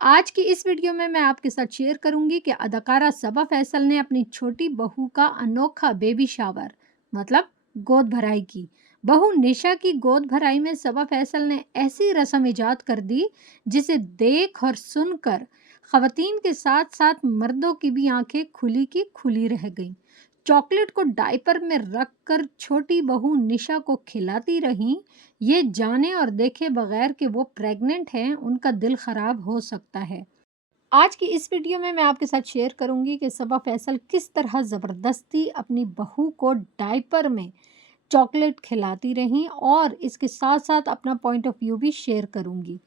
आज की इस वीडियो में मैं आपके साथ शेयर करूंगी कि अदाकारा सबा फैसल ने अपनी छोटी बहू का अनोखा बेबी शावर मतलब गोद भराई की। बहू निशा की गोद भराई में सबा फैसल ने ऐसी रस्म इजाद कर दी जिसे देख और सुनकर खवातीन के साथ साथ मर्दों की भी आंखें खुली की खुली रह गईं। चॉकलेट को डायपर में रखकर छोटी बहू निशा को खिलाती रहीं, ये जाने और देखे बगैर कि वो प्रेग्नेंट हैं, उनका दिल खराब हो सकता है। आज की इस वीडियो में मैं आपके साथ शेयर करूंगी कि सबा फैसल किस तरह ज़बरदस्ती अपनी बहू को डायपर में चॉकलेट खिलाती रहीं और इसके साथ साथ अपना पॉइंट ऑफ व्यू भी शेयर करूंगी।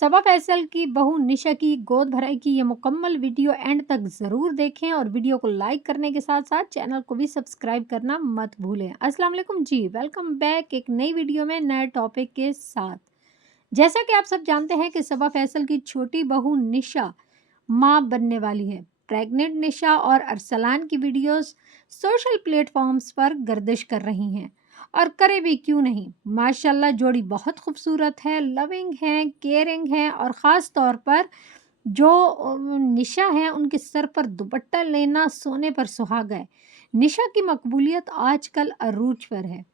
सबा फैसल की बहू निशा की गोद भराई की ये मुकम्मल वीडियो एंड तक ज़रूर देखें और वीडियो को लाइक करने के साथ साथ चैनल को भी सब्सक्राइब करना मत भूलें। अस्सलाम वालेकुम जी, वेलकम बैक एक नई वीडियो में नए टॉपिक के साथ। जैसा कि आप सब जानते हैं कि सबा फैसल की छोटी बहू निशा माँ बनने वाली है। प्रेग्नेंट निशा और अरसलान की वीडियोस सोशल प्लेटफॉर्म्स पर गर्दिश कर रही हैं और करे भी क्यों नहीं। माशाल्लाह जोड़ी बहुत खूबसूरत है, लविंग है, केयरिंग है और ख़ास तौर पर जो निशा है उनके सर पर दुपट्टा लेना सोने पर सुहागा है। निशा की मकबूलियत आजकल अरूज पर है,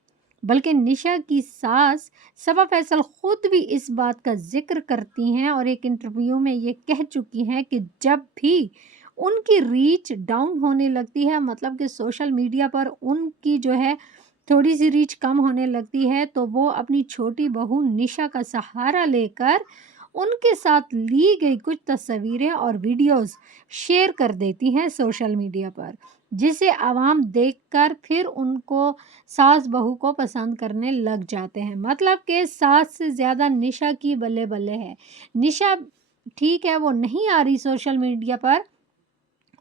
बल्कि निशा की सास सबा फैसल खुद भी इस बात का जिक्र करती हैं और एक इंटरव्यू में ये कह चुकी हैं कि जब भी उनकी रीच डाउन होने लगती है, मतलब कि सोशल मीडिया पर उनकी जो है थोड़ी सी रीच कम होने लगती है, तो वो अपनी छोटी बहू निशा का सहारा लेकर उनके साथ ली गई कुछ तस्वीरें और वीडियोस शेयर कर देती हैं सोशल मीडिया पर, जिसे आवाम देखकर फिर उनको सास बहू को पसंद करने लग जाते हैं। मतलब कि सास से ज़्यादा निशा की बल्ले बल्ले है। निशा ठीक है, वो नहीं आ रही सोशल मीडिया पर,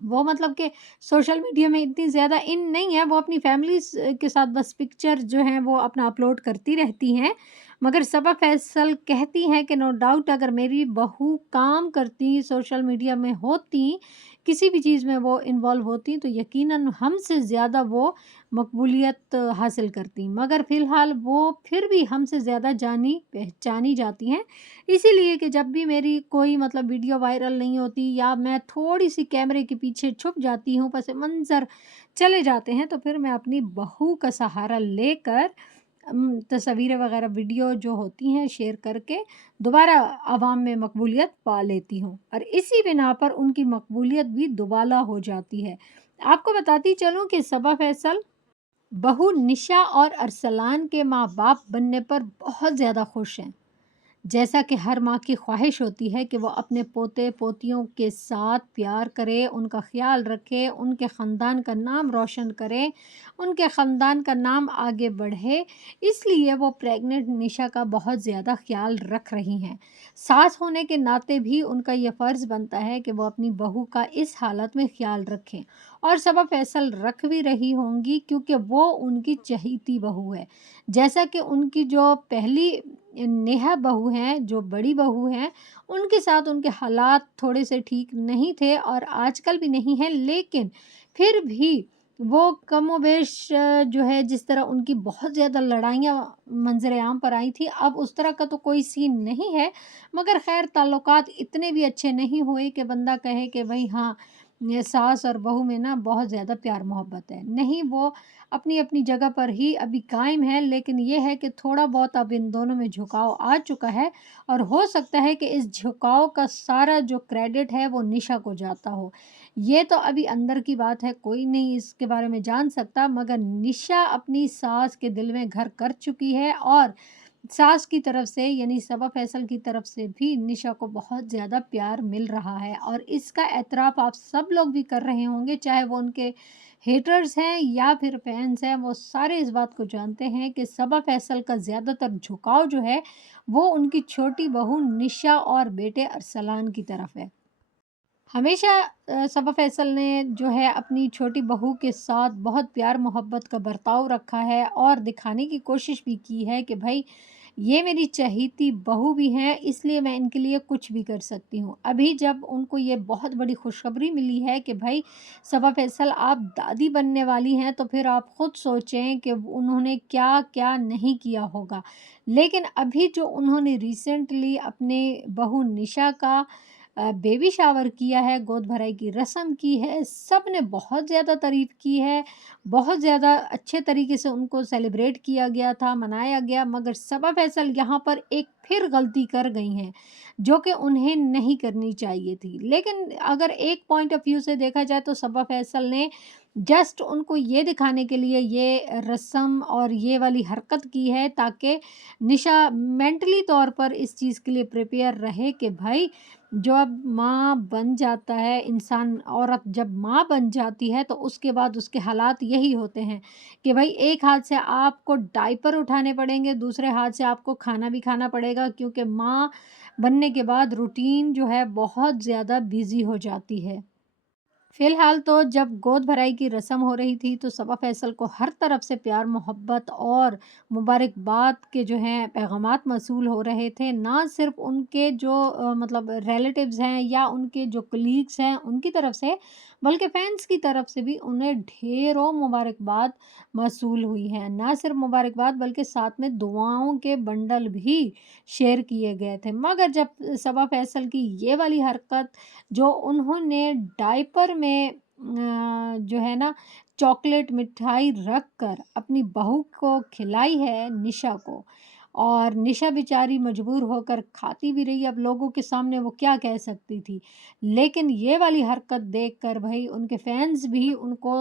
वो मतलब कि सोशल मीडिया में इतनी ज़्यादा इन नहीं है, वो अपनी फैमिली के साथ बस पिक्चर जो हैं वो अपना अपलोड करती रहती हैं। मगर सबा फैसल कहती हैं कि नो डाउट अगर मेरी बहू काम करती, सोशल मीडिया में होती, किसी भी चीज़ में वो इन्वॉल्व होती, तो यकीनन हमसे ज़्यादा वो मकबूलियत हासिल करती। मगर फ़िलहाल वो फिर भी हमसे ज़्यादा जानी पहचानी जाती हैं, इसीलिए कि जब भी मेरी कोई मतलब वीडियो वायरल नहीं होती या मैं थोड़ी-सी कैमरे के पीछे छुप जाती हूँ, पस मंज़र चले जाते हैं, तो फिर मैं अपनी बहू का सहारा लेकर तस्वीरें वग़ैरह वीडियो जो होती हैं शेयर करके दोबारा आवाम में मकबूलियत पा लेती हूँ और इसी बिना पर उनकी मकबूलियत भी दुबाला हो जाती है। आपको बताती चलूँ कि सबा फैसल बहू निशा और अरसलान के माँ-बाप बनने पर बहुत ज़्यादा खुश हैं। जैसा कि हर माँ की ख्वाहिश होती है कि वो अपने पोते-पोतियों के साथ प्यार करे, उनका ख़्याल रखे, उनके ख़ानदान का नाम रोशन करे, उनके ख़ानदान का नाम आगे बढ़े, इसलिए वो प्रेग्नेंट निशा का बहुत ज़्यादा ख़्याल रख रही हैं। सास होने के नाते भी उनका ये फ़र्ज़ बनता है कि वो अपनी बहू का इस हालत में ख़्याल रखें और सबा फैसल रख भी रही होंगी क्योंकि वो उनकी चहेती बहू है। जैसा कि उनकी जो पहली नेहा बहू हैं, जो बड़ी बहू हैं, उनके साथ उनके हालात थोड़े से ठीक नहीं थे और आजकल भी नहीं हैं, लेकिन फिर भी वो कमोबेश जो है जिस तरह उनकी बहुत ज़्यादा लड़ाइयाँ मंज़र आम पर आई थी, अब उस तरह का तो कोई सीन नहीं है। मगर ख़ैर ताल्लुकात इतने भी अच्छे नहीं हुए कि बंदा कहे कि भई हाँ, ये सास और बहू में ना बहुत ज़्यादा प्यार मोहब्बत है। नहीं, वो अपनी-अपनी जगह पर ही अभी कायम है, लेकिन ये है कि थोड़ा बहुत अब इन दोनों में झुकाव आ चुका है और हो सकता है कि इस झुकाव का सारा जो क्रेडिट है वो निशा को जाता हो। ये तो अभी अंदर की बात है, कोई नहीं इसके बारे में जान सकता, मगर निशा अपनी सास के दिल में घर कर चुकी है और सास की तरफ से यानी सबा फैसल की तरफ से भी निशा को बहुत ज़्यादा प्यार मिल रहा है और इसका एतराफ़ आप सब लोग भी कर रहे होंगे, चाहे वो उनके हेटर्स हैं या फिर फैन्स हैं, वो सारे इस बात को जानते हैं कि सबा फैसल का ज़्यादातर झुकाव जो है, वो उनकी छोटी बहू निशा और बेटे अरसलान की तरफ है। हमेशा सबा फैसल ने जो है अपनी छोटी बहू के साथ बहुत प्यार मोहब्बत का बर्ताव रखा है और दिखाने की कोशिश भी की है कि भाई ये मेरी चहेती बहू भी हैं, इसलिए मैं इनके लिए कुछ भी कर सकती हूँ। अभी जब उनको ये बहुत बड़ी खुशखबरी मिली है कि भाई सबा फैसल आप दादी बनने वाली हैं, तो फिर आप खुद सोचें कि उन्होंने क्या-क्या नहीं किया होगा। लेकिन अभी जो उन्होंने रिसेंटली अपने बहू निशा का बेबी शावर किया है, गोद भराई की रस्म की है, सब ने बहुत ज़्यादा तारीफ़ की है, बहुत ज़्यादा अच्छे तरीके से उनको सेलिब्रेट किया गया था, मनाया गया, मगर सबा फैसल यहाँ पर एक फिर गलती कर गई हैं, जो कि उन्हें नहीं करनी चाहिए थी। लेकिन अगर एक पॉइंट ऑफ व्यू से देखा जाए तो सबा फैसल ने जस्ट उनको ये दिखाने के लिए ये रस्म और ये वाली हरकत की है, ताकि निशा मेंटली तौर पर इस चीज़ के लिए प्रिपेयर रहे कि भाई जब माँ बन जाता है इंसान, औरत जब माँ बन जाती है तो उसके बाद उसके हालात यही होते हैं कि भाई एक हाथ से आपको डायपर उठाने पड़ेंगे, दूसरे हाथ से आपको खाना भी खाना पड़ेगा, क्योंकि माँ बनने के बाद रूटीन जो है बहुत ज़्यादा बिजी हो जाती है। फिलहाल तो जब गोद भराई की रस्म हो रही थी तो सबा फैसल को हर तरफ से प्यार मोहब्बत और मुबारकबाद के जो हैं पैगामात मौसूल हो रहे थे। ना सिर्फ़ उनके जो मतलब रिलेटिव्स हैं या उनके जो कलीग्स हैं उनकी तरफ से, बल्कि फ़ैन्स की तरफ से भी उन्हें ढेरों मुबारकबाद मौसूल हुई हैं। ना सिर्फ़ मुबारकबाद बल्कि साथ में दुआओं के बंडल भी शेयर किए गए थे। मगर जब सबा फैसल की ये वाली हरकत, जो उन्होंने डायपर में जो है ना चॉकलेट मिठाई रख कर अपनी बहू को खिलाई है निशा को, और निशा बेचारी मजबूर होकर खाती भी रही। अब लोगों के सामने वो क्या कह सकती थी। लेकिन ये वाली हरकत देखकर भाई उनके फैंस भी उनको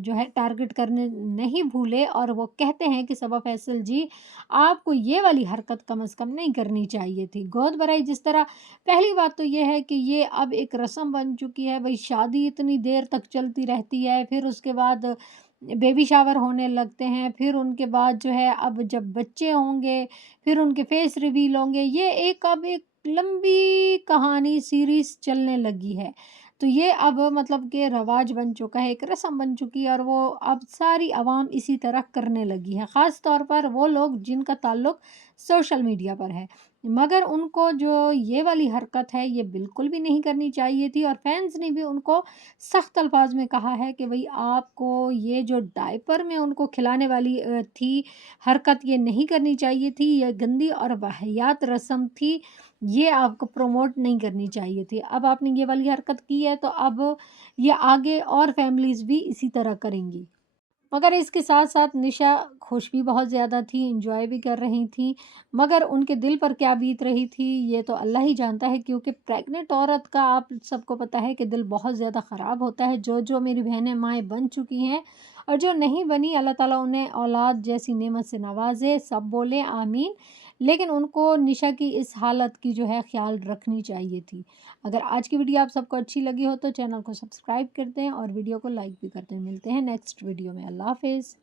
जो है टारगेट करने नहीं भूले, और वो कहते हैं कि सबा फैसल जी, आपको ये वाली हरकत कम से कम नहीं करनी चाहिए थी। गोद भराई जिस तरह, पहली बात तो ये है कि ये अब एक रस्म बन चुकी है, भई शादी इतनी देर तक चलती रहती है, फिर उसके बाद बेबी शावर होने लगते हैं, फिर उनके बाद जो है अब जब बच्चे होंगे, फिर उनके फेस रिवील होंगे, ये एक अब एक लंबी कहानी सीरीज़ चलने लगी है। तो ये अब मतलब कि रवाज बन चुका है, एक रस्म बन चुकी है, और वो अब सारी आवाम इसी तरह करने लगी है। ख़ास तौर पर वो लोग जिनका ताल्लुक सोशल मीडिया पर है। मगर उनको जो ये वाली हरकत है ये बिल्कुल भी नहीं करनी चाहिए थी, और फैन्स ने भी उनको सख्त अल्फाज में कहा है कि भाई आपको ये जो डायपर में उनको खिलाने वाली थी हरकत, ये नहीं करनी चाहिए थी, ये गंदी और वाहियात रस्म थी, ये आपको प्रमोट नहीं करनी चाहिए थी। अब आपने ये वाली हरकत की है तो अब ये आगे और फैमिलीज़ भी इसी तरह करेंगी। मगर इसके साथ-साथ निशा खुश भी बहुत ज़्यादा थी, एन्जॉय भी कर रही थीं, मगर उनके दिल पर क्या बीत रही थी, ये तो अल्लाह ही जानता है, क्योंकि प्रेग्नेंट औरत का आप सबको पता है कि दिल बहुत ज़्यादा ख़राब होता है। जो-जो मेरी बहनें माएँ बन चुकी हैं और जो नहीं बनी, अल्लाह ताला उन्हें औलाद जैसी नेमत से नवाज़े, सब बोलें आमीन। लेकिन उनको निशा की इस हालत की जो है ख़्याल रखनी चाहिए थी। अगर आज की वीडियो आप सबको अच्छी लगी हो तो चैनल को सब्सक्राइब कर दें और वीडियो को लाइक भी कर दें। मिलते हैं नेक्स्ट वीडियो में। अल्लाह हाफ़िज़।